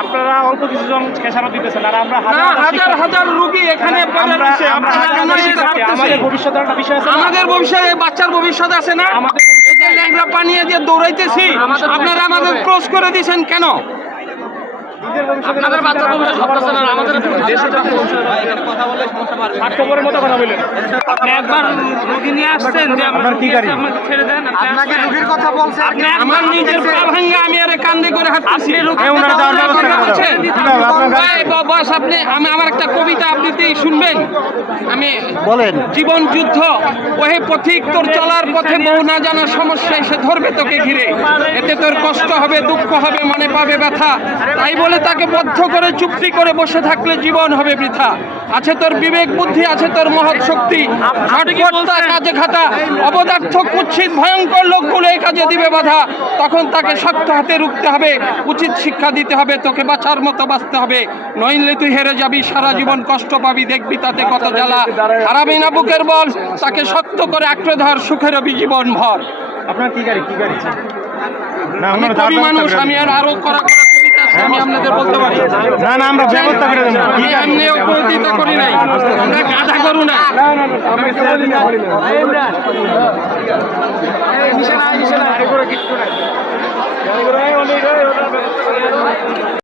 আপনারা অল্প কিছুজন খেসারত দিতেছেন আর আমরা হাজার হাজার রোগী এখানে আমাদের ভবিষ্যতের একটা বিষয় আছে, আমাদের ভবিষ্যতে বাচ্চার ভবিষ্যৎ আছে না, আমাদের ল্যাংড়া পানিয়ে দিয়ে দৌড়াইতেছি, আপনারা আমাদের ক্রস করে দিয়েছেন কেন? আপনাদের বাচ্চার ভবিষ্যৎ ভাবতেছেন না, আমাদের স্বার্থপরের মতো কথা বলেন। একবার রোগী নিয়ে আসছেন যে আপনার কি গাড়ি? আমাকে ছেড়ে দেন, আপনাকে রোগীর কথা বলছে, আমার নিজের পা ভাঙ্গা আমি আরে কান্দে করে হাঁটতেছি। ওনারা যাওয়ার ব্যবস্থা করে বস আপনি আমার একটা কবিতা আবৃত্তি শুনবেন? আমি বলেন। জীবন যুদ্ধ ওহে পথিক, তোর চলার পথে বহু না জানা সমস্যা এসে ধরবে তোকে ঘিরে, এতে তোর কষ্ট হবে, দুঃখ হবে, মনে পাবে ব্যথা, তাই বলে তাকে বদ্ধ করে চুপটি করে বসে থাকলে জীবন হবে বৃথা। আছে তোর বিবেক বুদ্ধি, আছে তোর মহৎ শক্তি, ঝটপটতা কাজে খাটা, অপদার্থ কুৎসিত ভয়ঙ্কর লোকগুলো এই কাজে দিবে বাধা, তখন তাকে শক্ত হাতে রুখতে হবে, উচিত শিক্ষা দিতে হবে, তোকে বাঁচার মতো বাঁচতে হবে, নইলে তুই হেরে যাবি, সারা জীবন কষ্ট পাবি, দেখবি তাতে কত জ্বালা, হারাবি না বুকের বল, তাকে শক্ত করে আঁকড়ে ধর, সুখের জীবন ভর। আপনার কি গাড়ি? না আমি কবি মানুষ, আমি আরো করা কবিতা আছে, আমি আপনাদের বলতে পারি। না না, আমরা ব্যবস্থা করে দেব। আমি এমনিও প্রতিতা করি নাই, আমরা গাধা করু না। না